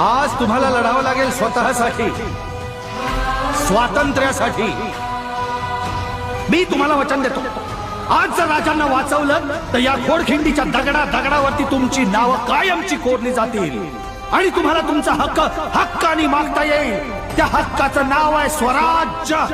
आज तुम्हाला लढावं लागेल स्वतःसाठी, स्वातंत्र्यासाठी। मी तुम्हाला वचन देतो, आज जर राजांना वाचवलं तर या खोडखिंडीच्या दगडावरती तुमची नावं कायमची कोरली जातील आणि तुम्हाला तुमचा हक्क हक्काने मागता येईल। त्या हक्काचं नाव आहे स्वराज्य।